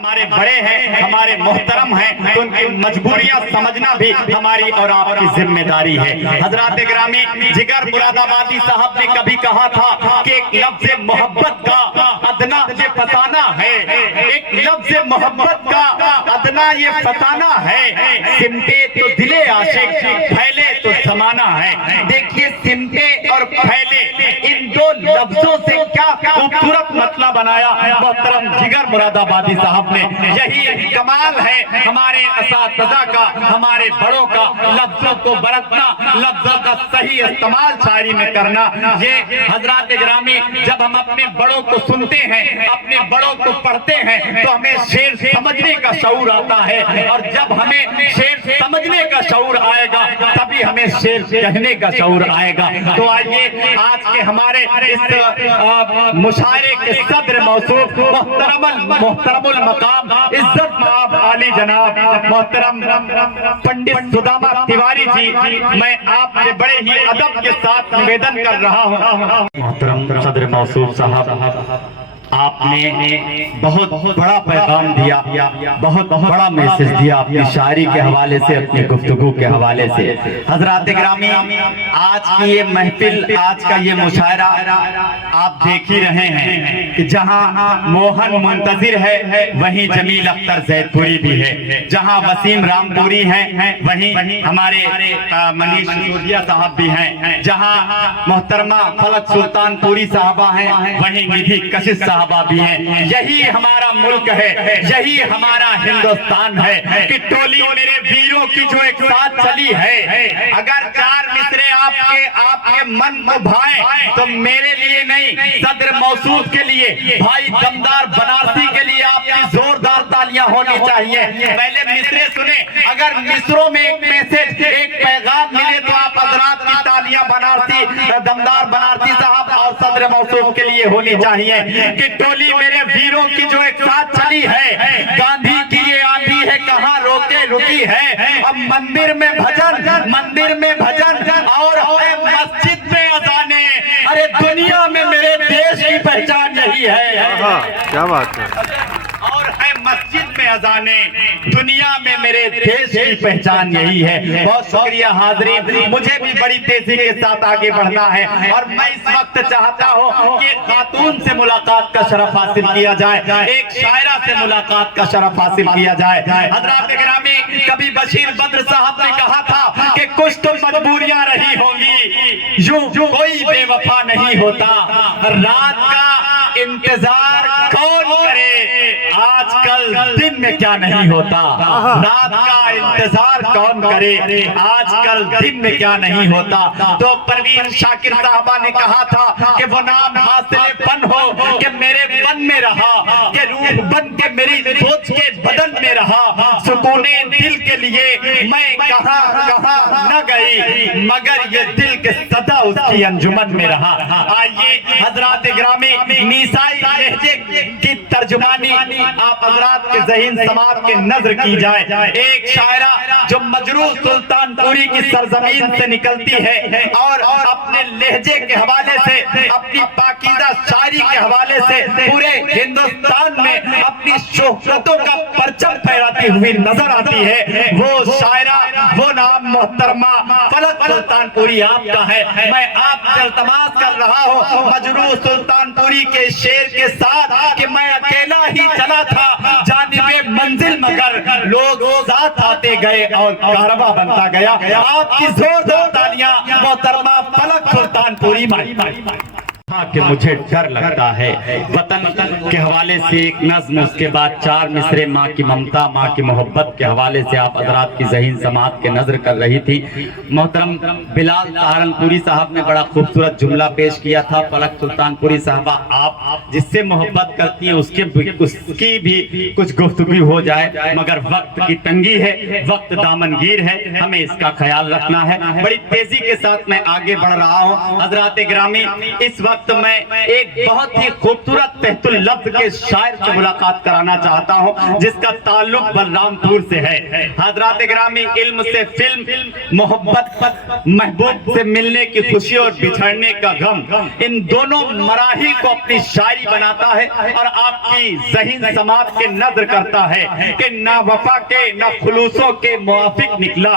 हमारे बड़े हैं, हमारे मोहतरम हैं, तो उनकी मजबूरियां समझना भी हमारी और आपकी जिम्मेदारी है। हजरात गिरामी, जिगर मुरादाबादी साहब ने कभी कहा था कि एक लफ्ज़ मोहब्बत का अदना ये फसाना है, एक लफ्ज़ मोहब्बत का अदना ये फसाना है। सिमटे तो दिले आशिक, फैले तो समाना है। देखिए, सिमटे और फैले इन दो लफ्जों से क्या खूबसूरत मतलब बनाया मोहतरम जिगर मुरादाबादी साहब ने। यही कमाल है हमारे असातिज़ा का, हमारे बड़ों का, लफ्जों को बरतना, लफ्जों का सही इस्तेमाल शायरी में करना। ये हजरात गिरामी, जब हम अपने बड़ों को सुनते हैं, अपने बड़ों को पढ़ते हैं, तो हमें शेर समझने का शऊर आता है, और जब हमें शेर समझने का शऊर आएगा तभी हमें शेर कहने का शऊर आएगा। तो आइए आज के हमारे इस मुशायरे के सदर मौसूफ मोहतरमुल मकाम इज्जत माब आली जनाब मोहतरम पंडित सुदामा तिवारी जी, मैं आपसे बड़े ही अदब के साथ निवेदन कर रहा हूँ। मोहतरम सदर मौसूफ साहब, आपने बहुत बड़ा पैगाम दिया, बहुत बड़ा मैसेज दिया अपनी शायरी के हवाले से, अपनी गुफ्तगू के हवाले से। हजरात गिरामी, आज की ये महफिल, आज का ये मुशायरा आप देख ही रहे हैं कि जहां मोहन मुंतजिर है वहीं जमील अख्तर जैदपुरी भी है, जहां वसीम रामपुरी हैं वहीं हमारे मनीष सिसोदिया साहब भी हैं, जहां मोहतरमा फलक सुल्तानपुरी साहबा हैं वहीं निधि कशिश साहबा भी हैं। यही हमारा मुल्क है, यही हमारा हिंदुस्तान है कि टोली मेरे वीरों की जो एक साथ चली है। अगर चार मिसरे आपके मन को भाए तो मेरे लिए नहीं, सदर मौसूफ के लिए, भाई दमदार बनारसी के लिए आपकी जोरदार तालियां होनी चाहिए। पहले मिसरे सुने, अगर मिसरों में एक मैसेज, एक पैगाम मिले तो आप हजरात की तालियां बनारसी, दमदार बनारसी साहब और सदर मौसूफ के लिए होनी चाहिए कि टोली मेरे वीरों की जो एक साथ चली है। गांधी की ये आंधी है कहाँ रोके रुकी है। अब मंदिर में भजन और मस्जिद में अजाने, अरे दुनिया में मेरे देश की पहचान यही है। क्या बात है। और है मस्जिद में अजाने, दुनिया में मेरे देश की पहचान यही है। बहुत शुक्रिया हाज़रीन, मुझे भी बड़ी तेजी के साथ आगे बढ़ना है और मैं इस वक्त चाहता हूँ कि खातून से मुलाकात का शरफ हासिल किया जाए, एक शायरा से मुलाकात का शरफ हासिल किया जाए। हज़रात गिरामी, कभी बशीर बद्र साहब ने कहा था कि कुछ तो मजबूरियां रही होंगी, यूं कोई बेवफा नहीं होता, रात का इंतजार कौन करे, आजकल दिन में क्या नहीं होता, रात का इंतजार कौन करे, आजकल दिन में क्या नहीं होता। तो परवीन शाकिर साहबा ने कहा था कि वो नाम हासिल फन हो कि मेरे बन में रहा, कि रूह बन के मेरी सोच के बदन में रहा, सुकूने दिल के लिए मैं कहां न गई, मगर ये दिल के सदा उसकी अंजुमन में रहा। आइए हजरात गिरामी, निसाई लहजे की तर्जुमानी आप हजरात के ज़हीन समाज के नजर की जाए। एक शायरा जो मजरू सुल्तानपुरी की सरजमीन से निकलती है और अपने लहजे के हवाले से, अपनी पाकीज़ा शायरी के हवाले से पूरे हिंदुस्तान में अपनी शोहरतों का परचम फहराती हुई नजर आती है। वो शायरा, वो नाम मोहतरमा फलक सुल्तानपुरी आपका है। मैं आपसे इल्तमास कर रहा हूँ मजरू सुल्तानपुरी के शेर के साथ कि मैं अकेला ही चला था जानिबे मंजिल, मगर लोग साथ आते गए और कारवा बनता गया। आपकी जोरदार तालियां मोहतरमा फलक सुल्तानपुरी कि मुझे डर लगता है। वतन के हवाले से एक नज्म, उसके बाद चार मिसरे माँ की ममता, माँ की मोहब्बत के हवाले से आप हजरात की ज़हीन समात के नजर कर रही थी। मोहतरम बिलाल सहारनपुरी साहब ने बड़ा खूबसूरत जुमला पेश किया था। फलक सुल्तानपुरी साहबा, आप जिससे मोहब्बत करती हैं उसकी भी कुछ गुफ्तगू हो जाए, मगर वक्त की तंगी है, वक्त दामनगीर है, हमें इसका ख्याल रखना है। बड़ी तेजी के साथ मैं आगे बढ़ रहा हूँ। हजरात गिरामी, इस वक्त वक्त मैं एक बहुत ही खूबसूरत तहतुल लफ्ज के शायर से मुलाकात कराना चाहता हूं, जिसका ताल्लुक बलरामपुर से है। हजरात गिरामी, इल्म से फिल्म, मोहब्बत महबूब से मिलने की खुशी और बिछड़ने का गम, इन दोनों मराही को अपनी शायरी बनाता है और आपकी ज़हीन समात के नजर करता है कि ना वफा के ना खुलूसों के मुआफिक निकला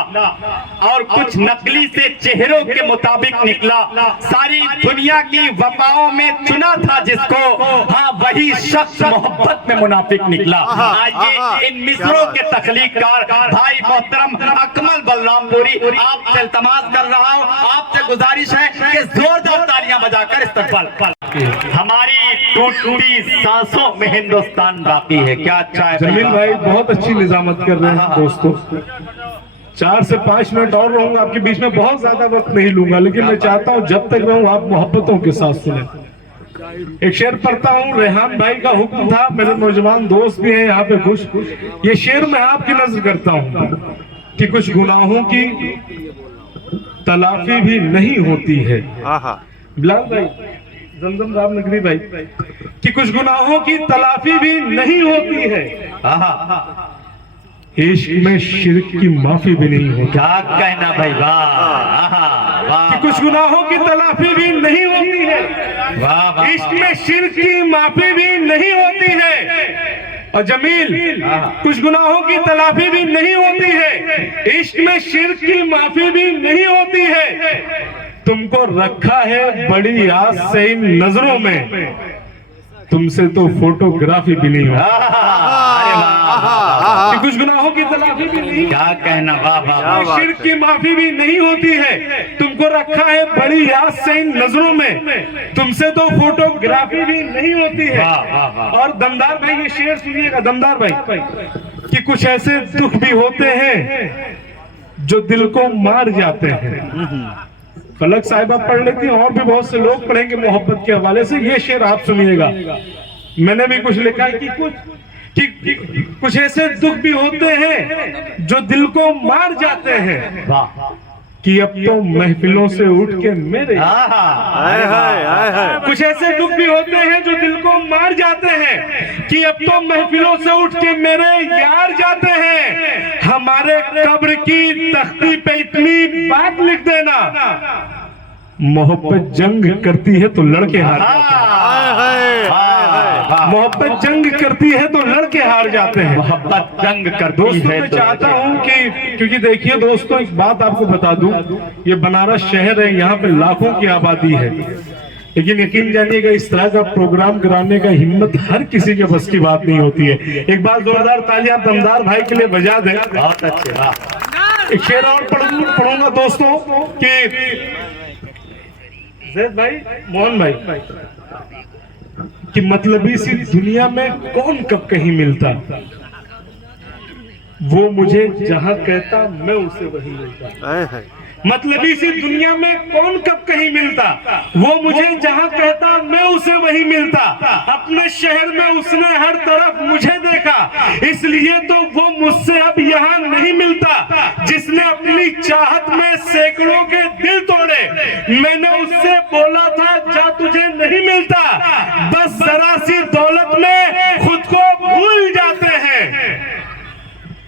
और कुछ नकली से चेहरों के मुताबिक निकला। सारी दुनिया की वफाओं में चुना था जिसको, हाँ वही शख्स मोहब्बत में मुनाफिक निकला। आइए इन मिसरों के तख्लीककार भाई मोहतरम अकमल बलरामपुरी आपसे इल्तमास कर रहा हूँ, आपसे गुजारिश है कि जोरदार तालियां बजाकर इस्तकबाल। हमारी टूटी सांसों में हिंदुस्तान बाकी है। क्या अच्छा है जमील भाई, बहुत अच्छी निजामत कर रहे हैं दोस्तों। 4 से 5 मिनट और रहूंगा आपके बीच में, बहुत ज्यादा वक्त नहीं लूंगा, लेकिन मैं चाहता हूं जब तक रहूं आप मोहब्बतों के साथ सुने। एक शेर पढ़ता हूं, रेहान भाई का हुक्म था, मेरे नौजवान दोस्त भी हैं यहाँ पे खुश। ये शेर मैं आपकी नजर करता हूं कि कुछ गुनाहों की तलाफी भी नहीं होती है। बिलाल भाई, जमजम राम नगरी भाई, कि कुछ गुनाहों की तलाफी भी नहीं होती है, इश्क में शिरक की माफी भी नहीं होती। क्या कहना भाई, वाह। कि कुछ गुनाहों की तलाफी भी नहीं होती है, इश्क में शिरक की माफी भी नहीं होती है। और जमील, कुछ गुनाहों की तलाफी भी नहीं होती है, इश्क में शिरक की माफी भी नहीं होती है। तुमको रखा है बड़ी आस से इन नजरों में, तुमसे तो फोटोग्राफी भी नहीं होती। कुछ गुनाहों की तलाफी भी नहीं, क्या कहना, वाह। शिर्क की माफी भी नहीं होती है, तुमको रखा है बड़ी आस से इन नजरों में, तुमसे तो फोटोग्राफी भी नहीं होती है। और दमदार भाई, ये शेर सुनिएगा दमदार भाई, कि कुछ ऐसे दुख भी होते हैं जो दिल को मार जाते हैं। फलक साहिबा पढ़ लेती हैं और भी बहुत से लोग पढ़ेंगे मोहब्बत के हवाले से। ये शेर आप सुनिएगा, मैंने भी कुछ लिखा है कि कुछ ऐसे दुख भी होते हैं जो दिल को मार जाते हैं, कि अब तो महफिलों से उठ के मेरे, कुछ ऐसे दुख भी होते हैं जो दिल को मार जाते हैं, कि अब तो महफिलों से उठ के मेरे यार जाते हैं। हमारे कब्र की तख्ती पे इतनी बात लिख देना, मोहब्बत जंग करती है तो लड़के हार जाते हैं। मोहब्बत जंग करती है तो लड़के हार जाते हैं। मोहब्बत जंग करती दोस्तों, है मैं तो चाहता हूं कि, क्योंकि देखिए दोस्तों, एक बात आपको बता दूं, ये बनारस शहर है, यहाँ पे लाखों की आबादी है, लेकिन यकीन जानिएगा इस तरह का प्रोग्राम कराने का हिम्मत हर किसी के बस की बात नहीं होती है। एक बार जोरदार तालियां दमदार भाई के लिए बजा दें। बहुत अच्छे, वाह। एक शेर और पढ़ूंगा दोस्तों कि जैद भाई, मोहन भाई, कि मतलबी सी दुनिया में कौन कब कहीं मिलता, वो मुझे जहां कहता मैं उसे वही मिलता। मतलबी सी दुनिया में कौन कब कहीं मिलता, वो मुझे जहां कहता मैं उसे वही मिलता। अपने शहर में उसने हर तरफ मुझे देखा, इसलिए तो वो मुझसे अब यहाँ नहीं मिलता। जिसने अपनी चाहत में सैकड़ों के दिल तोड़े, मैंने उससे बोला था जा तुझे नहीं मिलता। बस जरा सी दौलत में खुद को भूल जाते हैं,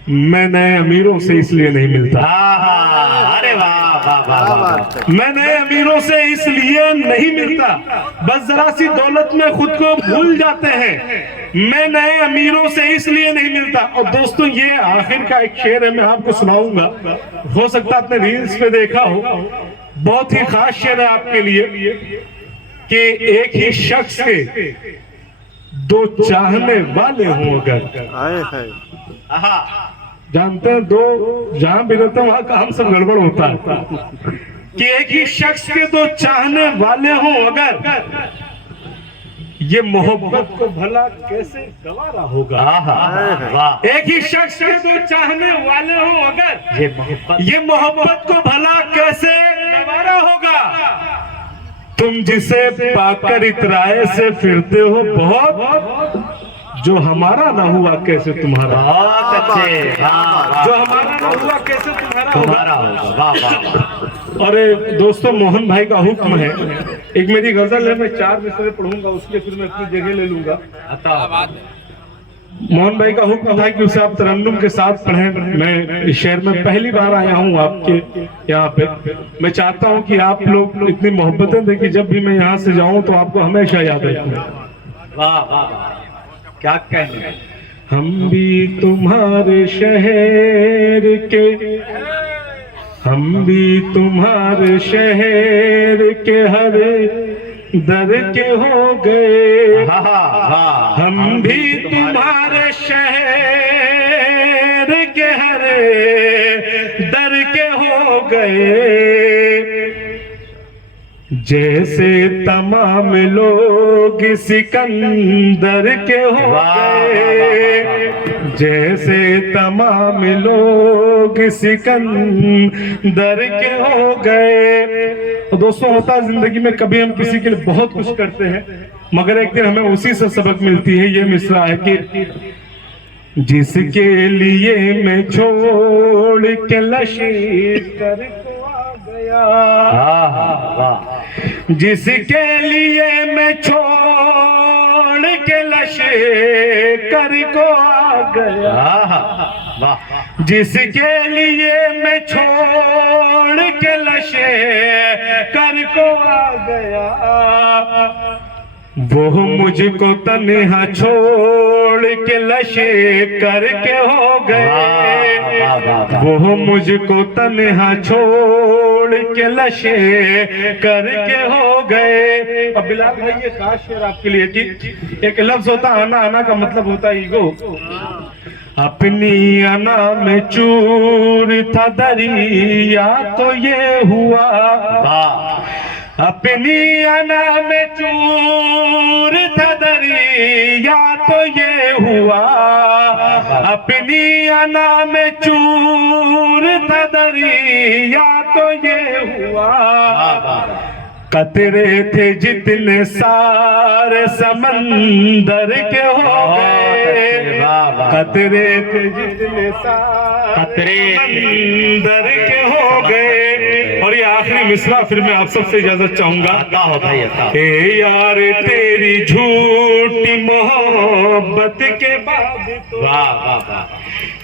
मैं नए अमीरों से इसलिए नहीं मिलता। अरे वाह। मैं नए अमीरों से इसलिए नहीं मिलता, बस जरा सी दौलत में खुद को भूल जाते हैं, मैं नए अमीरों से इसलिए नहीं मिलता। और दोस्तों, ये आखिर का एक शेर है, मैं आपको सुनाऊंगा, हो सकता है आपने रील्स पे देखा हो, बहुत ही खास शेर है आपके लिए, कि एक ही शख्स के 2 चाहने वाले हों अगर, जानते हैं, 2 जहां भी रहते हैं वहां काम सब गड़बड़ होता है, कि एक ही शख्स के 2 चाहने वाले हों अगर, ये मोहब्बत को भला कैसे गवारा होगा। एक ही शख्स के 2 चाहने वाले हों अगर, ये मोहब्बत को भला कैसे गवारा होगा। तुम जिसे पाकर इतराए से फिरते हो बहुत, जो हमारा ना हुआ कैसे तुम्हारा। बहुत अच्छे, जो हमारा ना हुआ कैसे तुम्हारा होगा। वाह वाह। और दोस्तों मोहन भाई का हुक्म है, एक मेरी गजल है, मैं 4 मिसरे पढ़ूंगा, उसके फिर मैं अपनी जगह ले लूंगा। मोहन भाई का हुक्म था कि उसे आप तरन्नुम के साथ पढ़ें। मैं इस शहर में पहली बार आया हूँ आपके यहाँ पे। मैं चाहता हूँ कि आप लोग इतनी मोहब्बतें दें कि जब भी मैं यहाँ से जाऊँ तो आपको हमेशा याद रखें। वाह वाह, क्या कहने। हम भी तुम्हारे शहर के, हम भी तुम्हारे शहर के हर दर के हो गए, हम भी तुम्हारे शहर के हर दर के हो गए। जैसे तमाम लोग सिकंदर के हो गए, जैसे तमाम लोग सिकंदर के हो गए। तो दोस्तों होता है जिंदगी में, कभी हम किसी के लिए बहुत कुछ करते हैं मगर एक दिन हमें उसी से सबक मिलती है। ये मिसरा है कि जिसके लिए मैं छोड़ के लश्कर को आ गया, जिसके लिए मैं छोड़ के लश्कर को आ गया, जिसके लिए मैं छोड़ के लश्कर को आ गया, वो मुझको तन्हा छोड़ के लश्कर के हो गए, वो मुझको तन्हा छोड़ के लश्कर के हो गए। अब बिलाल भाई ये खास शेर आपके लिए कि एक लफ्ज होता आना, आना का मतलब होता है ईगो। अपनी अना में चूर था दरिया तो ये हुआ, अपनी अना में चूर था दरिया तो ये हुआ, अपनी अना में चूर था दरिया तो ये हुआ। कतरे थे जितने सारे समंदर के हो गए, कतरे थे जितने सारे समंदर के हो गए। और ये आखिरी मिसरा फिर मैं आप सबसे इजाजत चाहूंगा। ए यार तेरी झूठी मोहब्बत के बाद तो,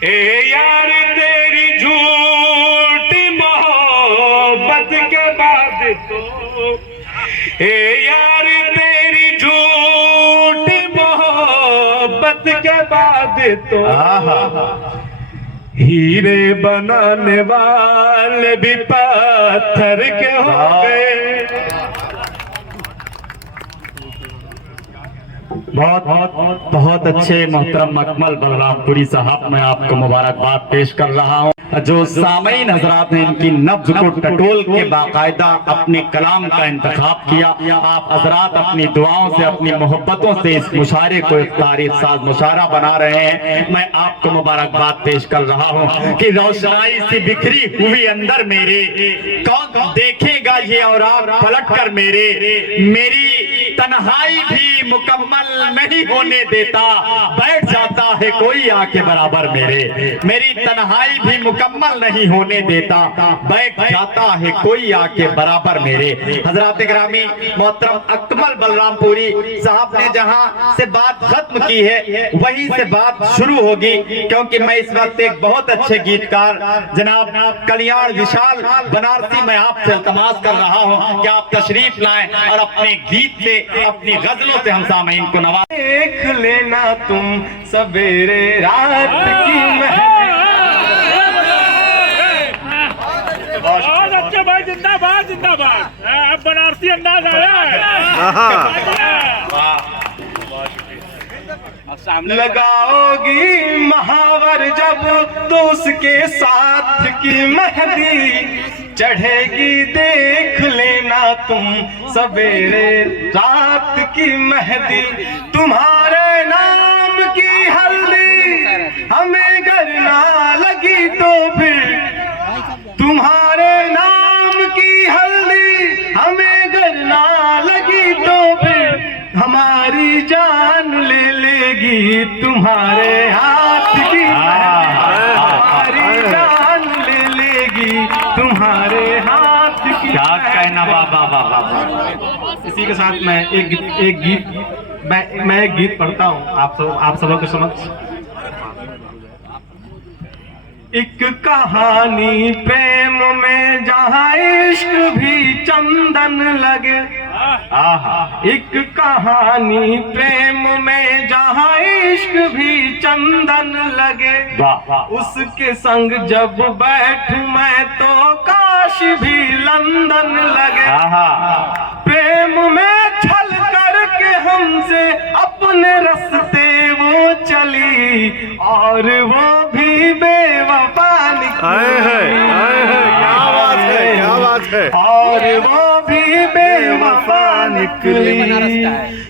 ए यार तेरी झूठी मोहब्बत के बाद तो, ए यार तेरी झूठी मोहब्बत के बाद तो, हीरे बनाने वाले भी पत्थर के हो गए। बहुत अच्छे मोहतरम अकमल बलरामपुरी साहब, मैं आपको मुबारकबाद पेश कर रहा हूँ। जो सामीन हजरात ने इनकी नब्ज को टटोल के बाकायदा अपने कलाम का इंतखाब किया। आप हजरात अपनी दुआओं से, अपनी मोहब्बतों से इस मुशायरे को एक तारीफ साज मुशायरा बना रहे हैं। मैं आपको मुबारकबाद पेश कर रहा हूँ कि रोशनाई सी बिखरी हुई अंदर मेरे, कौन देखेगा ये और आप पलट कर मेरे, मेरी तन्हाई भी मुकम्मल नहीं होने देता, बैठ जाता है कोई आके बराबर मेरे, मेरी तन्हाई भी मुकम्मल नहीं होने देता, बैठ जाता है कोई आके बराबर मेरे। हजरात गिरामी, मोहतरम अकमल बलरामपुरी साहब ने जहां से बात खत्म की है वहीं से बात शुरू होगी, क्योंकि मैं इस वक्त एक बहुत अच्छे गीतकार जनाब कल्याण विशाल बनारसी मैं आपसे इल्तमास कर रहा हूं कि आप तशरीफ लाएं और अपने गीत से, अपनी गजलों से हम सामीन को नवाज। देख लेना तुम सवेरे रात की अच्छे भाई, जिंदाबाद जिंदाबाद। अब बनारसी अंदाज आया है। लगाओगी महावर जब तो उसके साथ की मेहंदी चढ़ेगी, देख लेना तुम सवेरे रात की मेहंदी। तुम्हारे नाम की हल्दी हमें घर ना लगी तो फिर, तुम्हारे नाम की हल्दी हमें घर ना लगी तो फिर, हमारी जान ले लेगी तुम्हारे हाथ की, हमारी जान ले लेगी तुम्हारे हाथ वाह वाह वाह। इसी के साथ मैं एक गीत पढ़ता हूँ आप सबों के समक्ष। एक कहानी प्रेम में जहाँ इश्क भी चंदन लगे, एक कहानी प्रेम में जहाँ इश्क भी चंदन लगे, उसके संग जब बैठूं मैं तो काश भी लंदन लगे। प्रेम में छल करके हमसे अपने रास्ते वो चली और वो भी बेवफा निकली। क्या बात है, क्या बात है। और वो भी बेवफा निकली।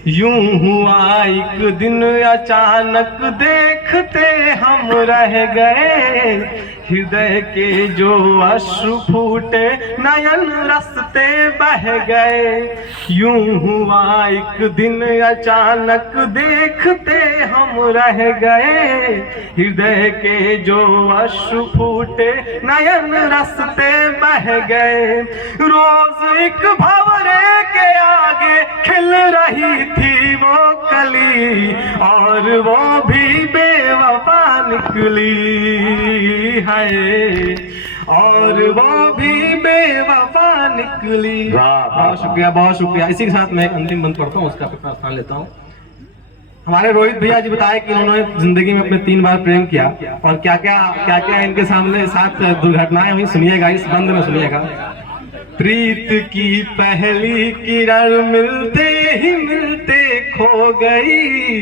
यूं हुआ एक दिन अचानक देखते हम रह गए, हृदय के जो अश्रु फूटे नयन रास्ते बह गए। यूं हुआ एक दिन अचानक देखते हम रह गए, हृदय के जो अश्रु फूटे नयन रास्ते बह गए। रोज एक भंवरे के आगे खिल रही थी वो कली और वो भी बेवफा निकली है, और वो भी बेवफा निकली। बहुत शुक्रिया, बहुत शुक्रिया। इसी के साथ मैं एक अंतिम बंद पढ़ता हूँ, उसका अपना स्थान लेता हूँ। हमारे रोहित भैया जी बताए कि उन्होंने जिंदगी में अपने 3 बार प्रेम किया, और क्या क्या इनके सामने 7 दुर्घटनाएं हुई। सुनिएगा, इस बंद में सुनिएगा। प्रीत की पहली किरण मिलते ही मिलते खो गई,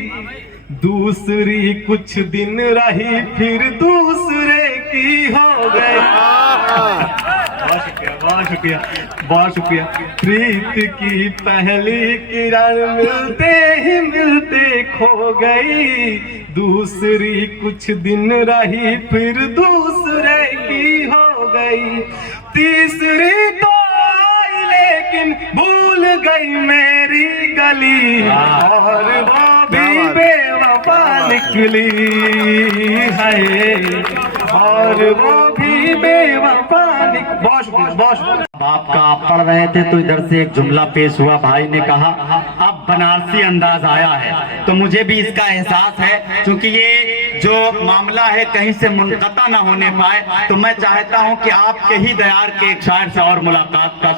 दूसरी कुछ दिन रही फिर दूसरे की हो गई। बहुत शुक्रिया, बहुत शुक्रिया, बहुत शुक्रिया। प्रीत की पहली किरण मिलते ही मिलते खो गई, दूसरी कुछ दिन रही फिर दूसरे की हो गई, तीसरी तो आई लेकिन भूल गई मेरी गली, और वो भी बेवफा निकली है, और वो भी बेवफा निकली। बहुत शुक्रिया, बहुत शुक्रिया। आपका आप पढ़ रहे थे तो इधर से एक जुमला पेश हुआ, भाई ने कहा अब बनारसी अंदाज आया है। तो मुझे भी इसका एहसास है, क्योंकि ये जो मामला है कहीं से मुनक़ता ना होने पाए, तो मैं चाहता हूं कि आपके ही दयार के एक शायर से और मुलाकात का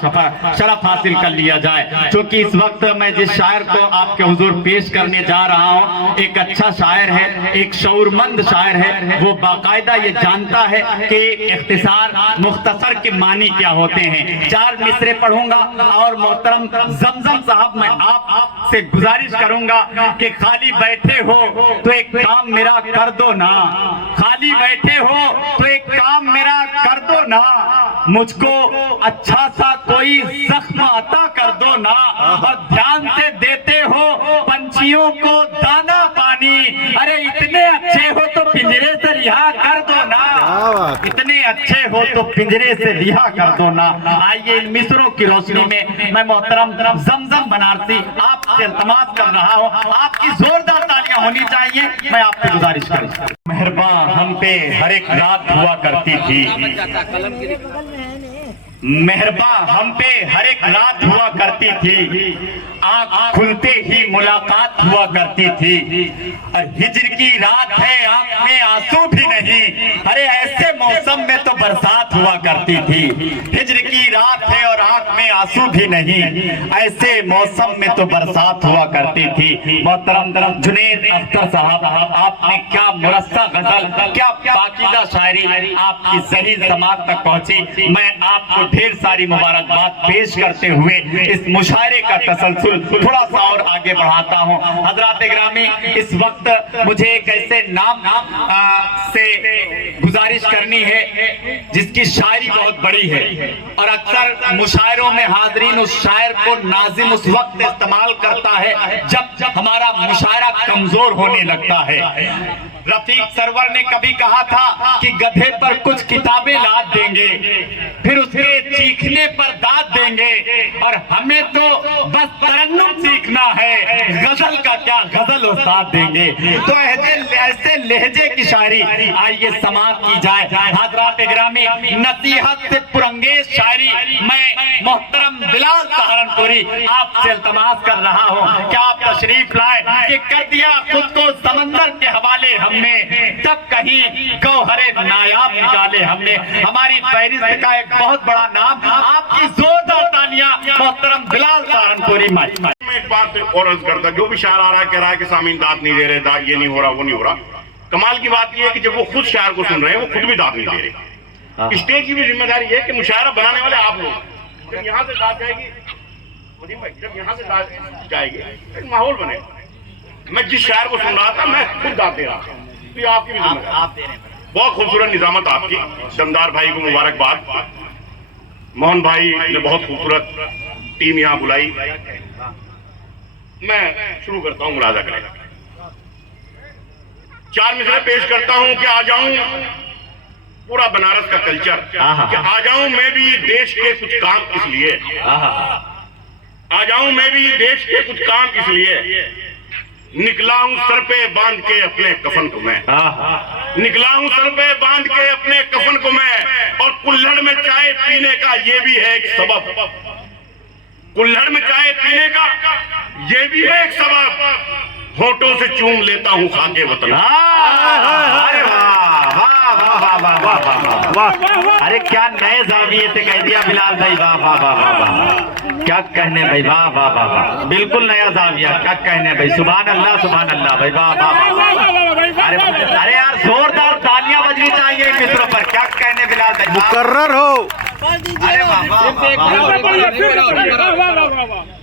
शरफ हासिल कर लिया जाए। क्योंकि इस वक्त मैं जिस शायर को आपके हुजूर पेश करने जा रहा हूं, एक अच्छा शायर है, एक शऊरमंद शायर है। वो बाकायदा ये जानता है कि इख्तिसार मुख्तसर के मानी क्या होते हैं। 4 मिसरे पढ़ूंगा, और मोहतरम जमजम साहब मैं आपसे गुजारिश करूंगा कि खाली बैठे हो तो एक काम मेरा कर दो ना, खाली बैठे हो तो एक काम मेरा कर दो ना, मुझको अच्छा सा कोई जख्म अता कर दो ना, और ध्यान से देते हो पंछियों को दाना पानी, अरे इतने अच्छे हो तो पिंजरे से रिहा कर दो ना, इतने अच्छे हो तो पिंजरे से रिहा कर दो ना। आइए इन मिसरों की रोशनी में मैं मोहतरम जमजम बनारसी आपसे इल्तमास कर रहा हूँ, आपकी जोरदार तालियां होनी चाहिए, मैं आपसे गुजारिश करूँ। मेहरबान हम पे हर एक रात हुआ करती थी, मेहरबान हम पे हर एक रात हुआ करती थी, आँख खुलते ही मुलाकात हुआ करती थी, और हिज्र की रात है आँख में आंसू भी नहीं, अरे ऐसे मौसम में तो बरसात हुआ करती थी। हिज्र की रात है और आँख में आंसू भी नहीं, ऐसे मौसम में तो बरसात हुआ करती थी। मोहतरम जुनैद अख्तर साहब, आपने क्या मुरस्सा गजल, क्या पाकीज़ा शायरी आपकी ज़हीन समाज तक पहुंची। मैं आपको ढेर सारी मुबारकबाद पेश करते हुए इस मुशायरे का तसलसल थोड़ा सा और आगे बढ़ाता हूं। हजरात गिरामी, इस वक्त मुझे एक ऐसे नाम से गुजारिश करनी है जिसकी शायरी बहुत बड़ी है, और अक्सर मुशायरों में हाजरीन उस शायर को नाजिम उस वक्त इस्तेमाल करता है जब हमारा मुशायरा कमजोर होने लगता है। रफीक सरवर ने कभी कहा था कि गधे पर कुछ किताबें लाद देंगे, फिर उसके चीखने पर दाद देंगे, और हमें तो बस तरन्नुम सीखना है, गजल का क्या गजल उस्ताद देंगे। तो ऐसे लहजे की शायरी आइए समाप्त की जाए। हज़रात ग्रामी, नसीहत से पुरंगेज शायरी मैं मोहतरम बिलाल सहारनपुरी आपसे इल्तमास कर रहा हूँ कि आप तशरीफ लाए कि कर दिया खुद को समंदर के हवाले हमने, तब कहीं गौहरे नायाब निकाले हमने। हमारी फहरिस्त का एक बहुत बड़ा नाम, आपकी जोरदार तालियां मोहतरम बिलाल सहारनपुरी। मैं एक बात और अर्ज करता, जो भी शायर आ रहा है कह रहा है कि सामीन दाद नहीं दे रहे, दाद ये नहीं हो रहा वो नहीं हो रहा। कमाल की बात ये है कि जब वो खुद शायर को सुन रहे हैं वो खुद भी दाद नहीं दे रहे। स्टेज की भी जिम्मेदारी है कि मुशायरा बनाने वाले आप लोग। जब यहाँ से दाद जाएगी, जब यहाँ से दाद जाएगी एक माहौल बनेगा। मैं जिस शायर को सुन रहा था मैं खुद दाद दे रहा था, तो आपकी भी जिम्मेदारी। बहुत खूबसूरत निजामत आपकी। दमदार भाई को मुबारकबाद। मोहन भाई ने बहुत खूबसूरत टीम यहाँ बुलाई। मैं शुरू करता हूँ, मुलाजा करें। 4 मिसरे पेश करता हूँ कि आ जाऊं पूरा बनारस का कल्चर, कि आ जाऊं मैं भी देश के कुछ काम इसलिए, आ जाऊं मैं भी देश के कुछ काम इसलिए, निकला हूं सर पे बांध के अपने कफन को मैं, निकला हूं सर पे बांध के अपने कफन को मैं, और कुल्हड़ में चाय पीने का ये भी है एक सबब, कुल्हड़ में चाय पीने का ये भी है एक सबब, होठों से चूम लेता हूँ खाके वतन। अरे वाह वाह वाह वाह वाह वाह, अरे क्या नए जाविये से कह दिया बिलाल भाई, वाह वाह वाह वाह वाह, क्या कहने भाई, वाह वाह वाह वाह, बिल्कुल नया जाविया, क्या कहने भाई, सुभान अल्लाह भाई, वाह वाह वाह। अरे यार जोरदार तालियां बजनी चाहिए इन मित्रों पर, क्या कहने बिलाल भाई, मुकर्रर हो। अरे वाह वाह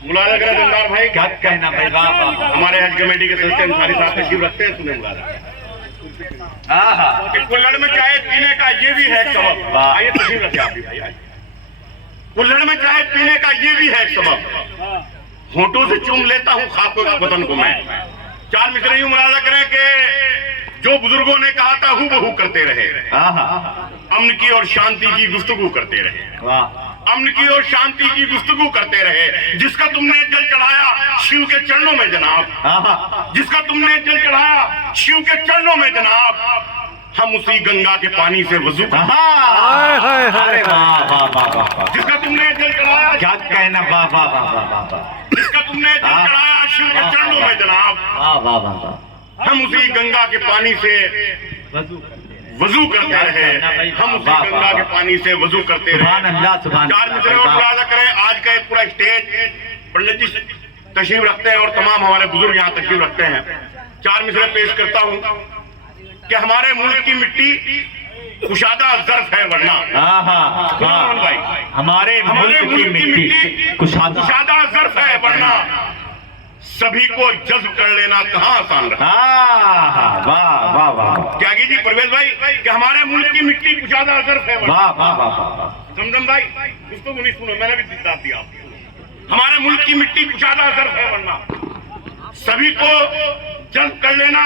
मुलाजा करें दमदार भाई, क्या कहना भाई, वाह वाह। हमारे हज कमेटी के सदस्य अंसारी साहब तशरीफ रखते हैं, सुने मुलाजा। कुल्हड़ में चाय पीने का ये भी है एक सबब, आइए तशरीफ रखिए आप भी भाई। कुल्हड़ में चाय पीने का ये भी है एक सबब, होठों से चूम लेता हूँ खाक वतन को मैं। 4 मिसरे यूं मुलाजा करें कि जो बुजुर्गों ने कहा था हूँ बहू करते रहे, अमन की और शांति की गुफ्तगू करते रहे, अमन की और शांति की गुफ्तगू करते रहे। जिसका तुमने जल चढ़ाया शिव के चरणों में जनाब, जिसका तुमने जल चढ़ाया शिव के चरणों में जनाब, हम उसी गंगा के पानी से वजू करते। अरे वाह वाह वाह वाह, जिसका तुमने जल चढ़ाया, क्या कहना, वाह वाह वाह वाह वाह, जिसका तुमने जल चढ़ाया शिव के चरणों में जनाब, वाह वाह वाह, हम उसी गंगा के पानी से वजू करते रहे, हम उसी गंगा के पानी से वजू करते रहे। सुभान अल्लाह, सुभान 4 मिसरे और मुलाजा करें। आज का एक पूरा स्टेज पंडित जी तशरीफ रखते हैं और तमाम हमारे बुजुर्ग यहाँ तशरीफ रखते हैं। 4 मिसरे पेश करता हूँ कि हमारे मुल्क की मिट्टी कुशादा ज़र्फ है वरना, भाई हमारे मुल्क की मिट्टी कुशादा ज़र्फ है वरना, सभी को जज्ब कर लेना कहाँ आसान रहा। वाह वाह वाह, त्यागी जी, परवेज भाई, कि हमारे मुल्क की मिट्टी कुशादा ज़र्फ है वरना, वाह वाह वाह, जमजम भाई उसको नहीं सुनो, मैंने भी दाद दिया आपको। हमारे मुल्क की मिट्टी कुशादा ज़र्फ है वरना, सभी को जज्ब कर लेना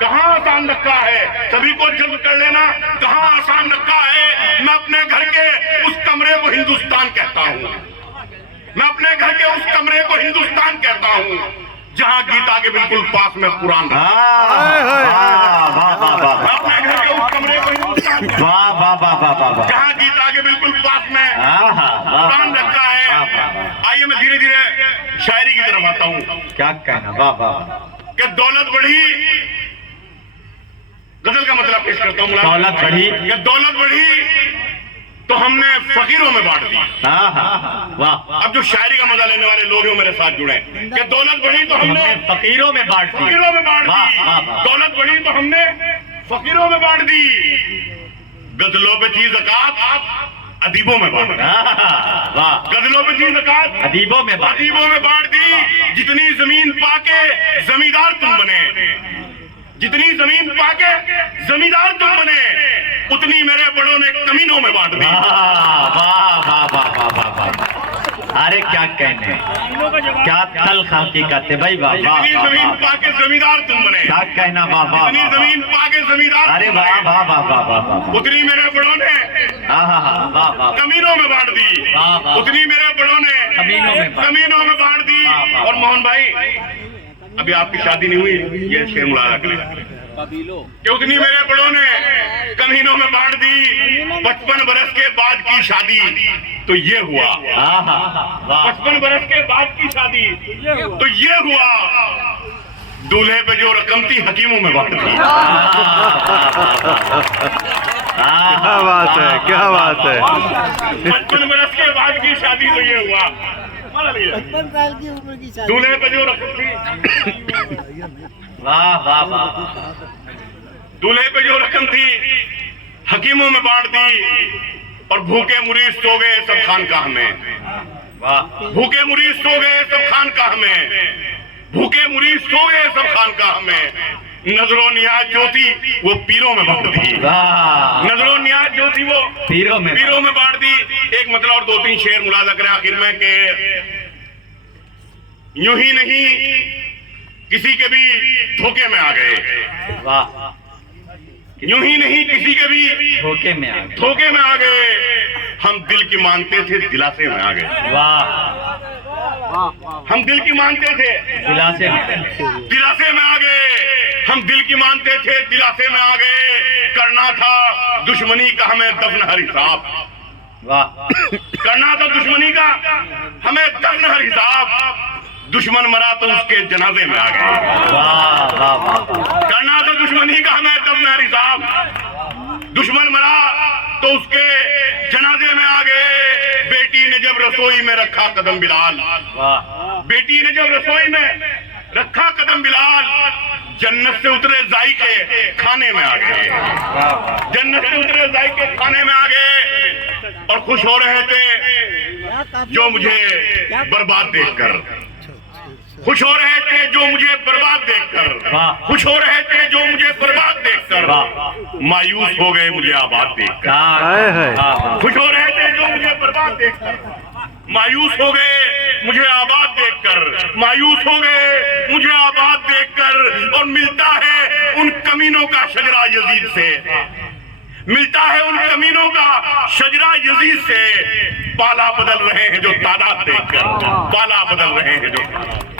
कहाँ आसान रखा है, सभी को जज्ब कर लेना कहाँ आसान रखा है। मैं अपने घर के उस कमरे को हिंदुस्तान कहता हूँ, मैं अपने घर के उस कमरे को हिंदुस्तान कहता हूँ, जहाँ गीता के बिल्कुल पास में कुरान रखा है। मैं अपने घर के उस कमरे को हिंदुस्तान, वाह वाह वाह वाह वाह, जहाँ गीता के बिल्कुल पास में कुरान रखा है। आइए मैं धीरे धीरे शायरी की तरफ आता हूँ। क्या कहना, वाह वाह, कि दौलत बढ़ी, गजल का मतलब पेश करता हूँ। दौलत बढ़ी, कि दौलत बढ़ी तो हमने फकीरों में बांट दी। वाह, अब जो शायरी का मजा लेने वाले लोग हैं मेरे साथ जुड़े, कि दौलत बढ़ी तो हमने फकीरों में बांट दी, फकीरों में बांट दी, दौलत बढ़ी तो हमने फकीरों में बांट दी, गजलों पे थी ज़कात अदीबों में बांट दी, वाह, गजलों पे थी ज़कात अदीबों में बांट, अदीबों में बांट दी। जितनी जमीन पाके जमींदार तुम बने, जितनी जमीन पाके जमींदार तुम बने, उतनी मेरे बड़ों ने कमीनों में बांट दी। वाह वाह वाह वाह वाह वाह, अरे क्या कहने, क्या तल हकीकत है भाई। वाह वाह इतनी जमीन वाह, पाके जमींदार तुम बने, क्या कहना। वाह वाह इतनी वाह, जमीन पाके जमींदार, अरे वाह वाह वाह वाह वाह वाह, उतनी मेरे बड़ों ने हाँ हाँ हाँ, वाह वाह, कमीनों में बांट दी, वाह, वाह। उतनी मेरे बड़ों ने कमीनों में बांट दी। वाह, वाह। और मोहन भाई, अभी आपकी शादी नहीं हुई, ये शेर मुलाजा करें कि उतनी मेरे बड़ों ने कमीनों में बांट दी। 55 बरस के बाद की शादी तो ये हुआ, हाँ हाँ वाह, 55 बरस के बाद की शादी तो ये हुआ। दूल्हे पे जो रकम थी हकीमों में बांट दी। क्या बात है, क्या बात है। 55 बरस के बाद की शादी तो ये हुआ। 55 साल की उम्र की शादी। दूल्हे पे जो रकम थी, वाह वाह वाह, दूल्हे पे जो रकम थी हकीमों में बांट दी। और भूखे मुरीद सो गए सब खानकाह में, वाह भूखे मुरीद सो गए सब खानकाह में, भूखे मुरीद सो गए सब खानकाह में। नजरों नियाज जो थी वो पीरों में बांट दी, वाह, नजरों नियाज जो थी वो पीरों में बांट दी। एक मतलब और 2-3 शेर मुलाजा करें आखिर में के यूं ही नहीं किसी के भी धोखे में आ गए, वाह, यूं ही नहीं किसी के भी धोखे में आ गए, धोखे में आ गए। हम दिल की मानते थे दिलासे में आ गए, वाह, हम दिल की मानते थे दिलासे दिलासे में आ गए। हम दिल की मानते थे दिलासे में आ गए। करना था दुश्मनी का हमें दफन हर हिसाब, वाह, करना था दुश्मनी का हमें दफन हर हिसाब। दुश्मन मरा तो उसके जनाजे में आ गए, वाह वाह वाह, करना था दुश्मनी का हमें दफन हर हिसाब। दुश्मन मरा तो उसके जनाजे में आ गए। बेटी ने जब रसोई में रखा कदम बिलाल, वाह, बेटी ने जब रसोई में रखा कदम बिलाल, जन्नत से उतरे जायके खाने में आ गए, जन्नत से उतरे जायके खाने में आ गए। और खुश हो रहे थे जो मुझे बर्बाद देखकर, खुश हो रहे थे जो मुझे बर्बाद देखकर, वाह, खुश हो रहे थे जो मुझे बर्बाद देखकर, वाह, मायूस हो गए मुझे आबाद देखकर। हाय हाय। वाह वाह, खुश हो रहे थे जो मुझे बर्बाद देखकर, मायूस हो गए मुझे आबाद देखकर, मायूस हो गए मुझे आबाद देखकर। और मिलता है उन कमीनों का शजरा यजीद से, मिलता है उन कमीनों का शजरा यजीद से। पाला बदल रहे हैं जो तादाद देखकर, पाला बदल रहे हैं जो